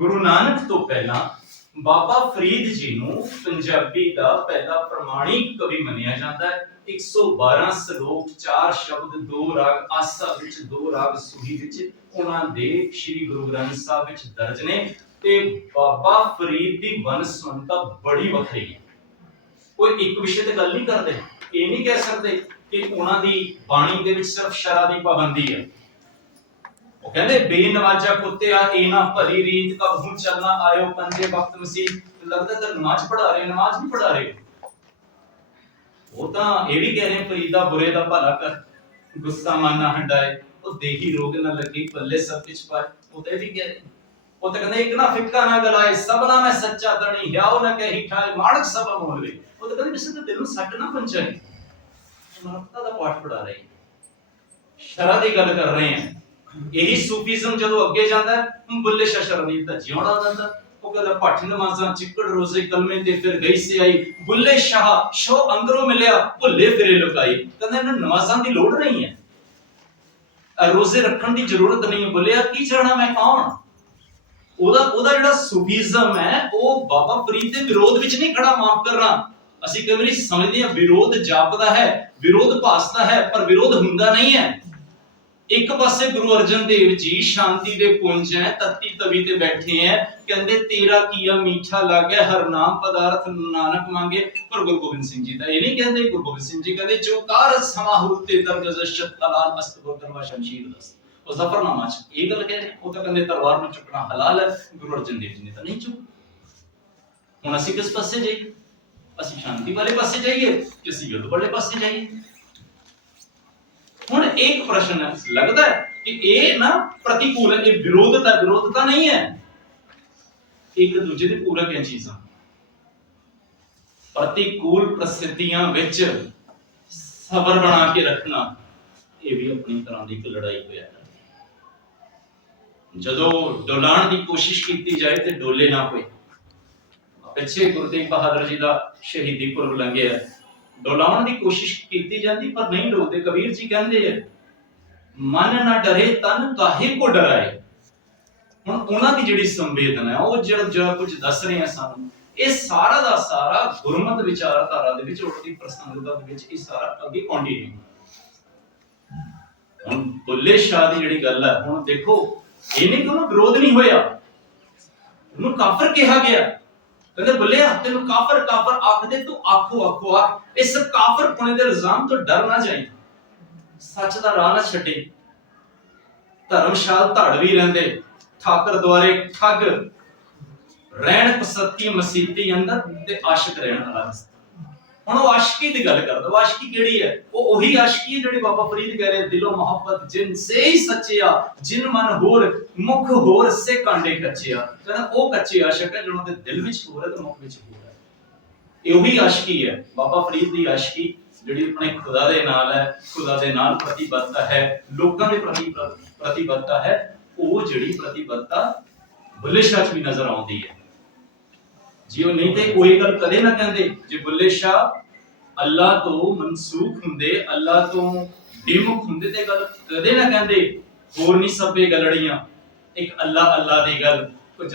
ਗੁਰੂ ਨਾਨਕ ਤੋਂ ਪਹਿਲਾਂ ਬਾਬਾ ਫਰੀਦ ਜੀ ਨੂੰ ਪੰਜਾਬੀ ਦਾ ਪਹਿਲਾ ਪ੍ਰਮਾਣਿਕ ਕਵੀ ਮੰਨਿਆ ਜਾਂਦਾ ਹੈ। 112 ਸ਼ਲੋਕ 4 ਸ਼ਬਦ, ਦੋ ਰਾਗ, ਆਸਾ ਵਿੱਚ, ਦੋ ਰਾਗ ਸੁਹੀ ਵਿੱਚ ਉਹਨਾਂ ਦੇ ਸ੍ਰੀ ਗੁਰੂ ਗ੍ਰੰਥ ਸਾਹਿਬ ਵਿੱਚ ਦਰਜ ਨੇ ਤੇ ਬਾਬਾ ਫਰੀਦ ਦੀ ਵੰਸਵੰਤਾ ਬੜੀ ਵੱਖਰੀ ਹੈ। ਕੋਈ ਇੱਕ ਵਿਸ਼ੇ ਤੇ ਗੱਲ ਨਹੀਂ ਕਰਦੇ, ਇਹ ਨਹੀਂ ਕਹਿ ਸਕਦੇ ਕਿ ਉਹਨਾਂ ਦੀ ਬਾਣੀ ਦੇ ਵਿੱਚ ਸਿਰਫ ਸ਼ਰਾ ਦੀ ਪਾਬੰਦੀ ਹੈ। ਉਹ ਕਹਿੰਦੇ, ਬੇਨਵਾਜਾ ਕੁੱਤਿਆ, ਇਹ ਨਾ ਭਰੀ ਰੀਤ, ਕਬ ਹੂੰ ਚਲਣਾ ਆਇਓ ਪੰਜੇ ਵਕਤ ਮਸੀਹ। ਲੱਗਦਾ ਤਾਂ ਨਮਾਜ਼ ਪੜਾ ਰਹੇ ਨਮਾਜ਼ ਨਹੀਂ ਪੜਾ ਰਹੇ ਉਹ ਤਾਂ ਇਹ ਵੀ ਕਹਿ ਰਹੇ ਫਰੀਦਾ ਬੁਰੇ ਦਾ ਭਲਾ ਕਰ, ਗੁੱਸਾ ਮਾਨਾ ਹੰਡਾਏ, ਉਹ ਦੇਹੀ ਰੋਗ ਨਾ ਲੱਗੀ, ਪੱਲੇ ਸਭ ਕੁਛ ਪਾਏ। ਉਹ ਤਾਂ ਇਹ ਵੀ ਕਹਿ ਰਹੇ ਉਹ ਤਾਂ ਕਹਿੰਦੇ, ਇੱਕ ਨਾ ਫਿੱਕਾ ਨਾ ਗਲਾਏ, ਸਭਨਾ ਮੈਂ ਸੱਚਾ ਤਣੀ ਹਿਆਓ ਨਾ ਕਹੀ ਠਾਏ ਮਾਣਕ ਸਭ ਮੋਲਵੇ। ਉਹ ਤਾਂ ਕਹਿੰਦੇ ਕਿਸੇ ਦਿਲ ਨੂੰ ਸੱਟ ਨਾ ਪਹੁੰਚਾਏ ਮਨੁੱਖਤਾ ਦਾ ਪਾਠ ਪੜਾ ਰਹੇ। ਸ਼ਰਾ ਦੀ ਗੱਲ ਕਰ ਰਹੇ ਹਾਂ ਇਹੀ ਸੂਫੀਜ਼ਮ ਜਦੋਂ ਅੱਗੇ ਜਾਂਦਾ ਬੁੱਲੇ ਸ਼ਾਹ ਸ਼ਰਨੀ ਤਾਂ ਜਿਉਣਾ ਦਿੰਦਾ ਉਹ ਕਹਿੰਦਾ ਪੱਠ ਨਮਾਜ਼ਾਂ, ਚਿੱਕੜ ਰੋਜ਼ੇ, ਕਲਮੇ ਤੇ ਫਿਰ ਗਈ ਸੇ ਆਈ ਬੁੱਲੇ ਸ਼ਾਹ ਸ਼ੋ ਅੰਦਰੋਂ ਮਿਲਿਆ, ਭੁੱਲੇ ਫਿਰੇ ਲੁਕਾਈ। ਕਹਿੰਦਾ, ਇਹਨਾਂ ਨਮਾਜ਼ਾਂ ਦੀ ਲੋੜ ਨਹੀਂ ਹੈ। ਰੋਜ਼ੇ ਰੱਖਣ ਦੀ ਜ਼ਰੂਰਤ ਨਹੀਂ ਹੈ। ਬੁੱਲਿਆ, ਕੀ ਚਾਹਣਾ ਮੈਂ? ਕੌਣ? ਉਹਦਾ ਉਹਦਾ ਜਿਹੜਾ ਸੂਫੀਜ਼ਮ ਹੈ, ਉਹ ਬਾਬਾ ਫਰੀਦ ਦੇ ਵਿਰੋਧ ਵਿੱਚ ਨਹੀਂ ਖੜਾ, ਮਾਫ ਕਰਨਾ। ਅਸੀਂ ਕਈ ਵਾਰੀ ਸਮਝਦੇ ਹਾਂ, ਵਿਰੋਧ ਜਾਪਦਾ ਹੈ, ਵਿਰੋਧ ਭਾਸਦਾ ਹੈ, ਪਰ ਵਿਰੋਧ ਹੁੰਦਾ ਨਹੀਂ ਹੈ। ਇੱਕ ਪਾਸੇ ਗੁਰੂ ਅਰਜਨ ਦੇਵ ਜੀ ਸ਼ਾਂਤੀ ਦੇ ਪੁੰਜ ਹੈ, ਤਤੀ ਤਵੀ ਤੇ ਬੈਠੇ ਹੈ, ਕਹਿੰਦੇ ਤੇਰਾ ਕੀਆ ਮੀਠਾ ਲੱਗਿਆ, ਹਰ ਨਾਮ ਪਦਾਰਥ ਨਾਨਕ ਮੰਗੇ। ਪਰ ਗੁਰੂ ਗੋਬਿੰਦ ਸਿੰਘ ਜੀ ਤਾਂ ਇਹ ਨਹੀਂ ਕਹਿੰਦੇ, ਗੁਰੂ ਗੋਬਿੰਦ ਸਿੰਘ ਜੀ ਕਹਿੰਦੇ, ਜੋ ਕਾਰ ਸਮਾਹੁ ਤੇ ਦਰਗਜ਼ ਸ਼ਤ ਹਲਾਲ ਅਸਤ ਸ਼ਮਸ਼ੀਰ ਦਸ ਉਹ ਜ਼ਫਰਨਾਮਾ ਚ ਇਹ ਗੱਲ ਕਹਿ ਰਹੇ ਉਹ ਤਾਂ ਕਹਿੰਦੇ ਤਲਵਾਰ ਨੂੰ ਚੁੱਕਣਾ ਹਲਾਲ ਹੈ, ਗੁਰੂ ਅਰਜਨ ਦੇਵ ਜੀ ਨੇ ਤਾਂ ਨਹੀਂ ਚੁੱਕ। ਹੁਣ ਅਸੀਂ ਕਿਸ ਪਾਸੇ ਜਾਈਏ? ਅਸੀਂ ਸ਼ਾਂਤੀ ਵਾਲੇ ਪਾਸੇ ਜਾਈਏ ਕਿ ਅਸੀਂ ਯੁੱਧ ਵਾਲੇ ਪਾਸੇ ਜਾਈਏ? ਹੁਣ ਇੱਕ ਪ੍ਰਸ਼ਨ ਹੈ, ਲੱਗਦਾ ਹੈ ਕਿ ਇਹ ਨਾ ਪ੍ਰਤੀਕੂਲ ਹੈ, ਇਹ ਵਿਰੋਧਤਾ ਵਿਰੋਧਤਾ ਨਹੀਂ ਹੈ। ਇੱਕ ਦੇ ਪੂਰਕ ਹੈ ਚੀਜ਼ਾਂ। ਪ੍ਰਤੀਕੂਲ ਪ੍ਰਸਿੱਧੀਆਂ ਵਿੱਚ ਸਬਰ ਬਣਾ ਕੇ ਰੱਖਣਾ, ਇਹ ਵੀ ਆਪਣੀ ਤਰ੍ਹਾਂ ਦੀ ਇੱਕ ਲੜਾਈ ਹੋਇਆ ਜਦੋਂ ਡੋਲਾਣ ਦੀ ਕੋਸ਼ਿਸ਼ ਕੀਤੀ ਜਾਏ ਤੇ ਡੋਲੇ ਨਾ ਹੋਏ। ਪਿੱਛੇ ਗੁਰੂ ਤੇਗ ਬਹਾਦਰ ਜੀ ਦਾ ਸ਼ਹੀਦੀ ਪੁਰਬ ਲੰਘਿਆ। ਡੋਲਾਉਣ ਦੀ ਕੋਸ਼ਿਸ਼ ਕੀਤੀ ਜਾਂਦੀ, ਪਰ ਨਹੀਂ ਡੋਲਦੇ। ਕਬੀਰ ਜੀ ਕਹਿੰਦੇ ਆ, ਮਨ ਨਾ ਡਰੇ, ਤਨ ਕਾਹੇ ਕੋ ਡਰਾਏ? ਹੁਣ ਉਹਨਾਂ ਦੀ ਜਿਹੜੀ ਸੰਵੇਦਨਾ ਹੈ, ਉਹ ਜਿਹੜਾ ਜਿਹੜਾ ਕੁਝ ਦੱਸ ਰਹੇ ਆ ਸਾਨੂੰ। ਇਹ ਸਾਰਾ ਦਾ ਸਾਰਾ ਗੁਰਮਤ ਵਿਚਾਰਧਾਰਾ ਦੇ ਵਿੱਚ, ਉੱਠਦੀ ਪ੍ਰਸੰਗਤਾ ਦੇ ਵਿੱਚ, ਇਹ ਸਾਰਾ ਅੱਗੇ ਕੰਟੀਨਿਊ ਹੁਣ ਬੁੱਲੇ ਸ਼ਾਹ ਦੀ ਜਿਹੜੀ ਗੱਲ ਹੈ, ਹੁਣ ਦੇਖੋ ਇਹ ਨਹੀਂ ਵਿਰੋਧ ਨਹੀਂ ਹੋਇਆ? ਉਹਨੂੰ ਕਾਫਰ ਕਿਹਾ ਗਿਆ। ਕਹਿੰਦੇ ਬੁੱਲੇ ਤੈਨੂੰ ਕਾਫਰ ਕਾਫਰ ਆਖਦੇ, ਤੂੰ ਆਖੋ ਆਖੋ, ਆਖ। ਇਸ ਕਾਫਰ ਪੁਣੇ ਦੇ ਇਲਜ਼ਾਮ ਤੋਂ ਡਰ ਨਾ ਜਾਈ। ਸੱਚ ਦਾ ਰਾਹ ਨਾ ਛੱਡੇ। ਧਰਮਸ਼ਾਲ ਧੜ ਵੀ ਰਹਿੰਦੇ। ਠਾਕਰ ਦੁਆਰੇ ਠੱਗ। ਰਹਿਣ ਪਸੱਤੀ ਮਸੀਤੀ ਅੰਦਰ ਤੇ ਆਸ਼ਿਕ ਰਹਿਣ ਅਲੱਗ ਹੁਣ ਉਹ ਆਸ਼ਕੀ ਦੀ ਗੱਲ ਕਰਦਾ, ਉਹ ਆਸ਼ਕੀ ਕਿਹੜੀ ਹੈ? ਉਹ ਉਹੀ ਆਸ਼ਕੀ ਹੈ ਜਿਹੜੀ ਬਾਬਾ ਫਰੀਦ ਕਹਿ ਰਹੇ, ਦਿਲੋਂ ਮੁਹੱਬਤ ਜਿਨ ਸੇ ਹੀ ਸੱਚਿਆ, ਜਿਨ ਮਨ ਹੋਰ, ਮੁਖ ਹੋਰ ਸੇ ਕਾਂਡੇ ਕੱਚਿਆ। ਕਹਿੰਦਾ, ਉਹ ਕੱਚੇ ਆਸ਼ਕ ਹੈ ਜਿਹਨਾਂ ਦੇ ਦਿਲ ਵਿੱਚ ਹੋਰ ਹੈ ਤੇ ਮੁਖ ਵਿੱਚ ਹੋਰ ਹੈ। ਇਹ ਉਹੀ ਆਸ਼ਕੀ ਹੈ। ਬਾਬਾ ਫਰੀਦ ਦੀ ਆਸ਼ਕੀ ਜਿਹੜੀ ਆਪਣੇ ਖੁਦਾ ਦੇ ਨਾਲ ਹੈ, ਖੁਦਾ ਦੇ ਨਾਲ ਪ੍ਰਤੀਬੱਧਤਾ ਹੈ, ਲੋਕਾਂ ਦੇ ਪ੍ਰਤੀ ਪ੍ਰਤੀਬੱਧਤਾ ਹੈ, ਉਹ ਜਿਹੜੀ ਪ੍ਰਤੀਬੱਧਤਾ ਬੁੱਲੇ ਸ਼ਾਹ ਵੀ ਨਜ਼ਰ ਆਉਂਦੀ ਹੈ। ਜੇ ਉਹ ਨਹੀਂ ਤੇ ਕੋਈ ਗੱਲ ਕਦੇ ਨਾ ਕਹਿੰਦੇ। ਜੇ ਬੁੱਲੇ ਸ਼ਾਹ ਅੱਲਾ ਤੋਂ ਮਨਸੂਖ ਹੁੰਦੇ ਅੱਲਾ ਤੋਂ ਬੇਮੁਖ ਹੁੰਦੇ ਤੇ ਗੱਲ ਕਦੇ ਨਾ ਕਹਿੰਦੇ, ਹੋਰ ਨਹੀਂ ਸਭੇ ਗਲੜੀਆਂ। ਇੱਕ ਅੱਲਾ ਅੱਲਾ ਦੀ ਗੱਲ, ਕੁਝ